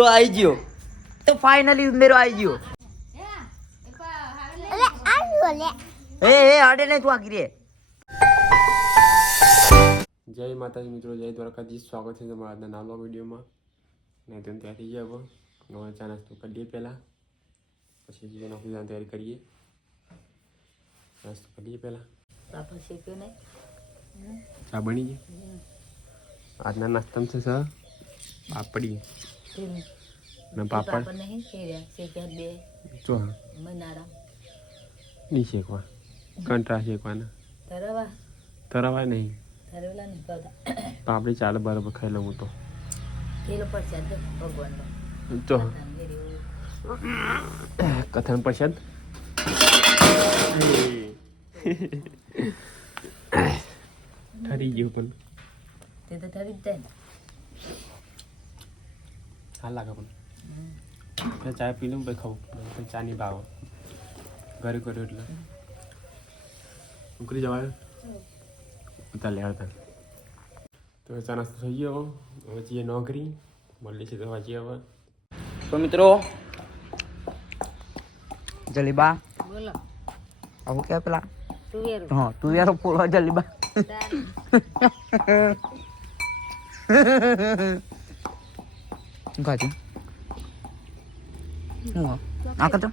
તો આવી ગયો તો ફાઇનલી ઉંદેરો આવી ગયો એ આડે નહીં તું આગી રે જય માતાજી મિત્રો, જય દ્વારકાધીશ. સ્વાગત છે તમારા આજના નાના વિડીયોમાં. નહીં તો ત્યાંથી ગયા હવે નવા ચા નાસ્તો કરીએ પહેલાં, પછી બીજા નોકરી તૈયારી કરીએ. નાસ્તો કરીએ પહેલાં. ચા બની ગઈ. આજના નાસ્તામાં છે સર પાપડી ને પાપડ જો નહીં શેકવા, કંટરા શેકવાના તરવા નહીં. પાપડી ચાલે બરાબર ખાઈ લઉં તો જો કથન પ્રસાદ ઠરી ગયું પણ તે તો ઠરી જ જાય ને. હા લાગે પણ ચા પી લઉં પછી ખાવું. ચા ની ભાવ ઘરે કર્યો એટલે ઉકળી જવાય ઉતાર લેવાતા. તો ચા નાસ્તો થઈ ગયો. હવે જઈએ નોકરી, મળીએ છીએ તો વાંચીએ હવે. તો મિત્રો જલીબા બોલો આવું કે પેલા તુવેર હા તું યાર પોળો જલીબા કાજુ આ કતો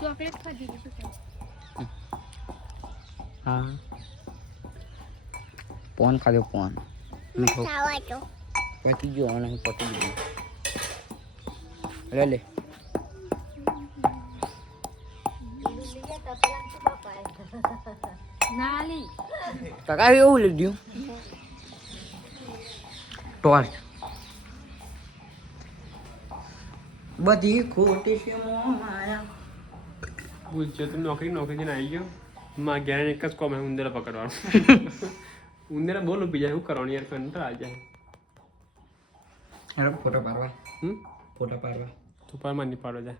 ચોકલેટ ખાધી છે શું હા પોન ખાધો પોન મીઠો પતી ગયો અને પતી ગયો લે લે નાલી કાકા એવું લીધું ટોર્ચ બધી ખોટી છે માયા પૂછજો તું નોકરી જઈને આવી ગયો. માં ઘેર એક જ કોમ ઉંદરા પકડવાનું. ઉંદરા બોલું બીજા શું કરવાનું યાર, કંટાળા આવી જાય. હેલો ફોટો પાડવા ફોટો પાડવા તું પાડમાં નહીં પાડો જા.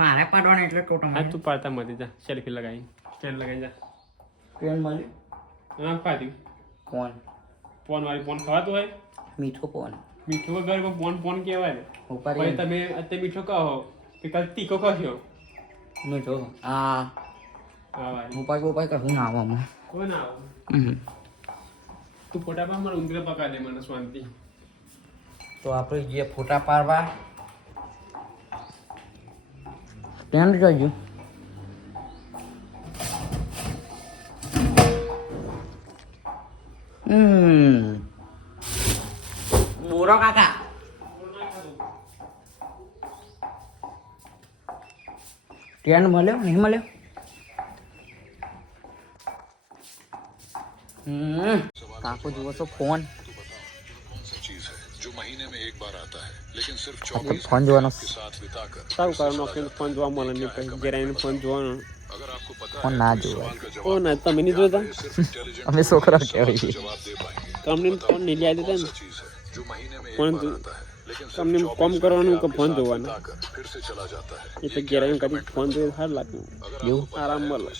મારે પાડવાનો એટલે ટોટો હા તું પાડતા મતી જા. સેલ્ફી લગાવી સ્ટેન્ડ લગાવી જા. પેન મળી હા ખાધી પોન પોન વાળી પોન ખવાતું હોય. મીઠો પોન મીઠું વગર પોન કહેવાય ને. ઉપર પછી તમે અત્યારે મીઠો કહો કે કાલ તીખો કહો. મીઠો આ હા વાળી ઉપાય કરું ના આવવામાં કોણ આવો તું ફોટા પા મને ઉંદરા પકા દે મને શાંતિ. તો આપણે જે ફોટા પાડવા સ્ટેન્ડ જોઈજો. બોરો કાકા સ્ટેન્ડ મળ્યો નહીં મળ્યો. કાકુ જુઓ છો ફોન ફોન જોવાનો સારું કારણ નોકરી ફોન જોવા મળે નહીં, પછી ઘેર આવીને ફોન જોવાનો. ફોન ના જોવાય. ઓ ના તમે નહીં જોતા? અમે છોકરા કહેવાય કંપની ફોન નહીં લઈ દેતા ને ફોન કંપની કોમ કરવાનું કે ફોન જોવાનું. એ તો ઘેર આવીને કદી ફોન જોઈએ સારું લાગે, એવું આરામ મળે,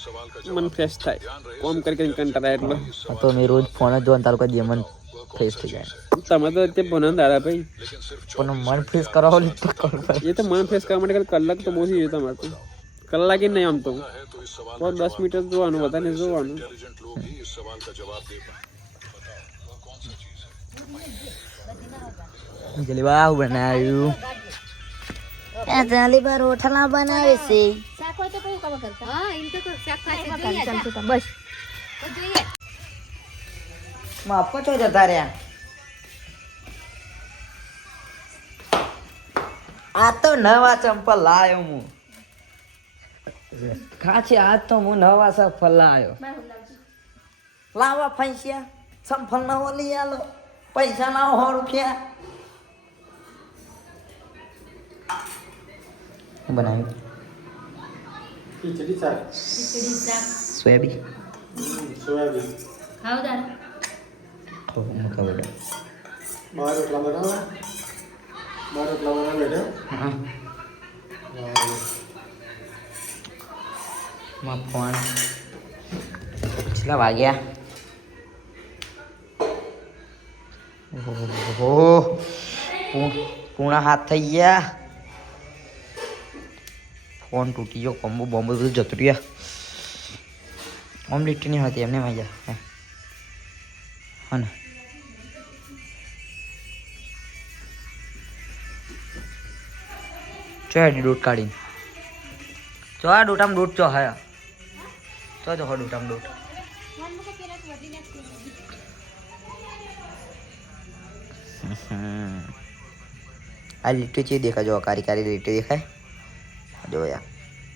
મન ફ્રેશ થાય. કોમ કરી કંટાળાય એટલે તો મેં રોજ ફોન જ જોવાનું તારું કદી મન ફ્રેશ થઈ જાય. તમે તો તે ભણો દાદા ભાઈ, પણ મન ફ્રેશ કરાવો એ તો મન ફ્રેશ કરવા માટે કલાક તો બહુ થઈ જાય તમારે તો. કલાક જ નહીં આમ તો 10 મિનિટ જોવાનું, વધારે જોવાનું. જલીબા બનાવ્યું જલીબા રોટલા બનાવે છે. શાક હોય તો કઈ ખબર કરતા હા એમ તો શાક ખાશે બસ તો જોઈએ માપો છો જતા રહ્યા. આ તો નવા ચંપલ લાયો હું ખાચી. આજ તો હું નવા ચંપલ લાયો. લાવા પૈસા ચંપલ નવો લઈ આલો, પૈસા ના 100 રૂપિયા બનાવ્યું. ખીચડી શાક સોયાબીન ખાવ દાર તો હું ખબર બાર રોટલા બનાવે હા માં ફોન કેટલા વાગ્યા? ઓહો પૂણા હાથ થઈ ગયા. ફોન તૂટી ગયો. કોમ્બો બોમ્બો બધું જતું રહ્યા. ઓમ લીટી નહીં હતી એમને મજા હા ને. ચો દૂધ કાઢીને ચો આ દૂધ આમ દૂધ ચો હા ચો જો દૂધ આમ દૂધ. આ લીટી ચી દેખાય જો કારી કારી લીટી દેખાય જો યાર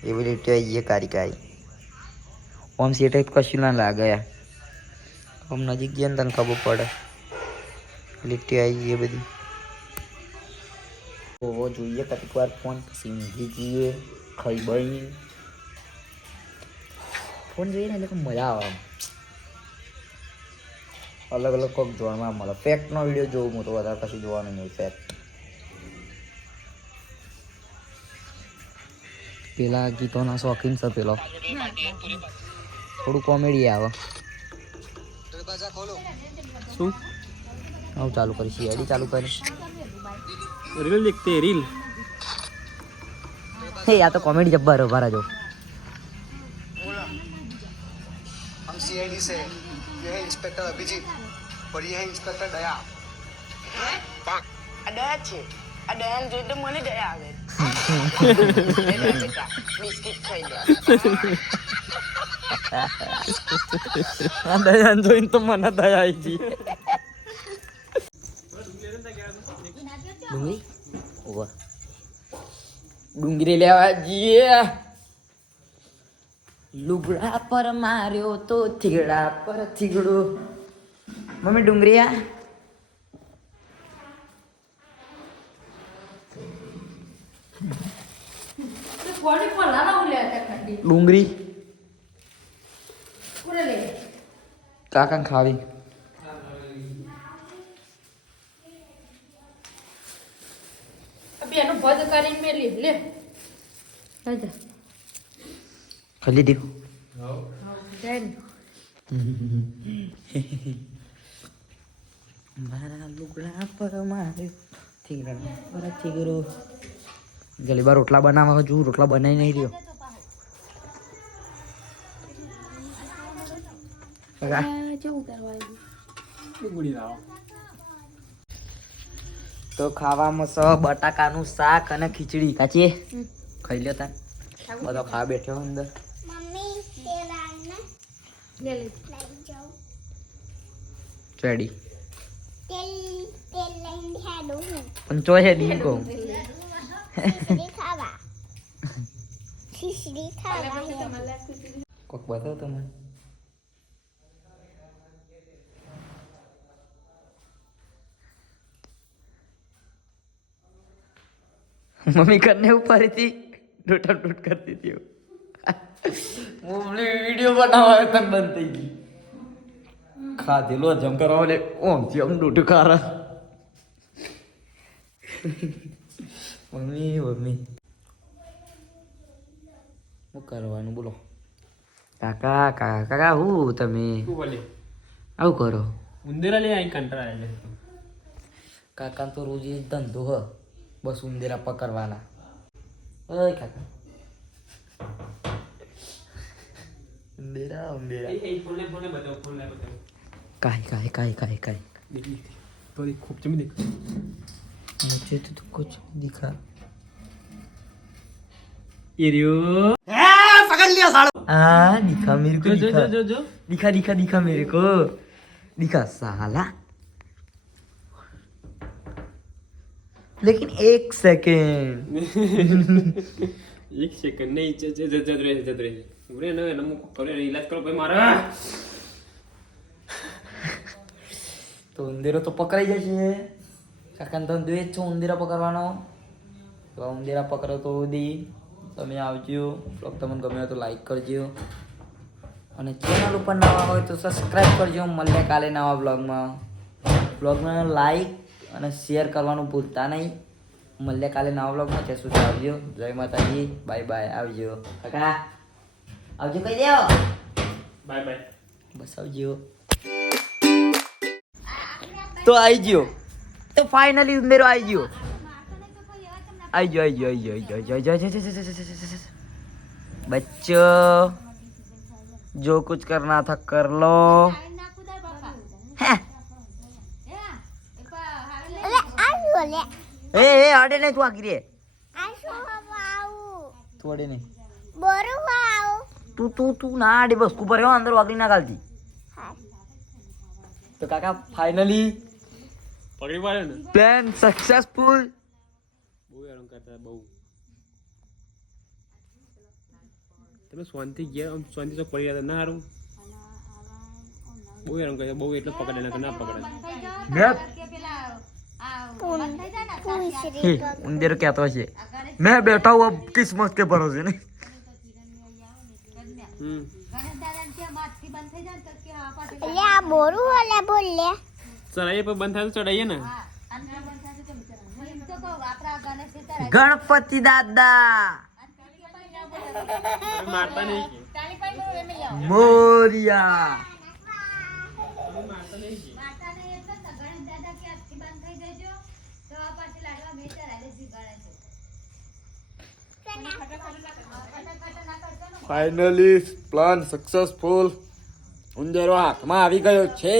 એવી લીટી આવી ગઈ કારી કારી. ઓમ સેટ કશું ના લાગે યાર. આમ નજીક જઈએ ને તને ખબર પડે લીટી આવી ગઈ બધી. તો જોઈએ કેટલીક વાર ફોન પછી ઊંઘી જઈએ ખાઈ બળી. ફોન જોઈએ ને એટલે મજા આવે. અલગ અલગ કોઈક જોવામાં મળે. ફેક્ટનો વિડીયો જોઉં હું તો વધારે કશું જોવાનું નહીં. ફેક્ટ પેલા ગીતોના શોખીન છે પેલો થોડું કોમેડી આવે. શું હું ચાલુ કરીશ એડી ચાલુ કરીશ. રીલ દેખતે રીલ. હે આ તો કોમેડી જબ્બર है बारा जो. हम सीआईडी से ये है इंस्पेक्टर अभिजीत और ये है इंस्पेक्टर दया. ada છે આ દયાન જોઈ તો મને દયા આવે. બિસ્કિટ ખાઈ લે. દયા જોઈને તો મને દયા આવી ગઈ. ડુંગળી ઓવર ડુંગળી લેવા જઈએ. લુગડા પર માર્યો તો થીગડા પર થીગડો. મમ્મી ડુંગળી આ ડુંગળી કાકા ખાવી. ખાલી દીધું મારા લુગડા પર માર્યો થીગડા પર થીગડો. ગલીબા રોટલા બનાવવા હજુ રોટલા બનાવી નહીં રહ્યો. તો ખાવામાં સ બટાકાનું શાક અને ખીચડી કાચી ખાઈ લ્યો તાર. બધો ખાવા બેઠો અંદર. રેડી પણ ચો છે ડી કહું કોક બતાવો તમે. मम्मी करने ऊपर थी टूटा टूट करती थी मम्मी वीडियो बनावा तक बनती थी खा दिलो जम कर वाले ओम थी हम टूट खा रहा मम्मी मम्मी હું કરવાનું બોલો. કાકા કાકા કાકા હું તમે શું બોલે આવું કરો. ઉંદેરા લે અહીં કંટાળા એટલે કાકા તો રોજ એ ધંધો હ બસ ઉંદેરા પકડવાના. ઓય કાકા ઉંદેરા ઉંદેરા ફોન લે બતાવો ફોન લે બતાવો. કાઈ કાઈ કાઈ કાઈ કાઈ દેખ તો ખૂબ ચમી દેખ. मुझे तो कुछ दिखा. ये रियो पकड़ लिया साड़ू. हाँ दिखा मेरे को. जो दिखा जो जो जो दिखा दिखा दिखा मेरे को. दिखा साला. लेकिन एक सेकेंड एक सेकंड नहीं जत रहे उरे न नमु करे इलाज करो भाई मारा. તો ઉંદેરો તો પકડાઈ જશે. કાકાને તમે દે છો ઉંદેરા પકડવાનો. તો ઉંદેરા પકડો તો દી તમે આવજો. બ્લોગ તમને ગમે તો લાઈક કરજો અને ચેનલ ઉપર નવા હોય તો સબસ્ક્રાઈબ કરજો. મળીએ કાલે નવા બ્લોગને લાઈક અને શેર કરવાનું ભૂલતા નહીં. મળીએ કાલે નવા બ્લોગમાં. ત્યાં સુધી આવજો. જય માતાજી. Bye bye. આવજો કાકા આવજો કહી દેવો. बाय बाय બસ આવજો. તો આવી ગયો. તો ફાઇનલી ઉંદેરો આવી ગયો. आई जो बच्चों जो कुछ करना था कर लो हैं? ए अडे नहीं तू आगी रे तू अडे नहीं तू ना अडे बस कुपर अंदर वागली ना घालती तो काका फाइनली પકડી પાડ્યો ને प्लान सक्सेसफुल બહુ હેરાન કરતા બહુ તમે શાંતિ ગયા આમ શાંતિ તો પડી રહ્યા ના હારું બહુ હેરાન કરતા બહુ એટલે પકડે ના પકડે उंदीर कहता है मैं बैठा हूँ अब किस्मत के भरोसे नहीं ચડાઈએ પર બંધ થાય તો ચડાઈએ ને गणपति दादा મારતા નહીં मोरिया ફાઇનલી પ્લાન સક્સેસફુલ ઉંદરો હાથમાં આવી ગયો છે